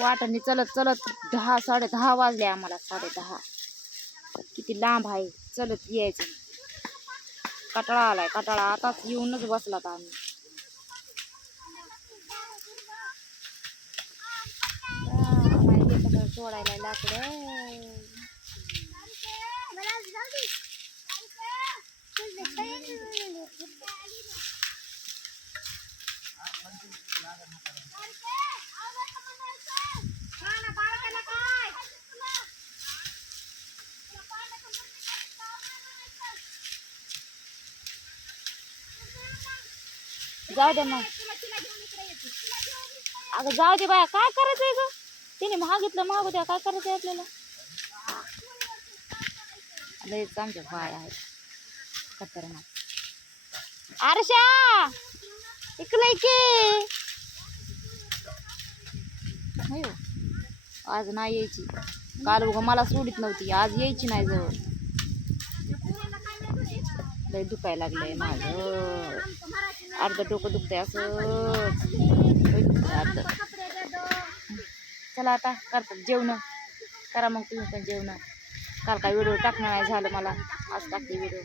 वाटाने चलत चलत 10 10:30 वाजले आम्हाला. 10:30 किती लांब आहे चलत यायचं. कटाळा आलाय कटाळा. आताच येऊनच बसलात आम्ही. सोडायला लाकडं. जाऊ दे मग. अगं जाऊ दे बाया. काय करायचंय ग. तिने मागितलं मागू द्या. काय करायचंय आपल्याला. लयच आमच्या बाय आहेत खतरनाक. आरशा इकडे की. आज नाही यायची. काल बघ मला सोडित नव्हती. आज यायची नाही जवळ. लय दुखायला लागलंय माझं. अर्ध डोकं दुखतंय असं. अर्ध. चला आता करतात जेवण. करा मग तुम्ही पण जेवण. काल काय व्हिडिओ टाकणं नाही झालं मला. आज टाकते व्हिडिओ.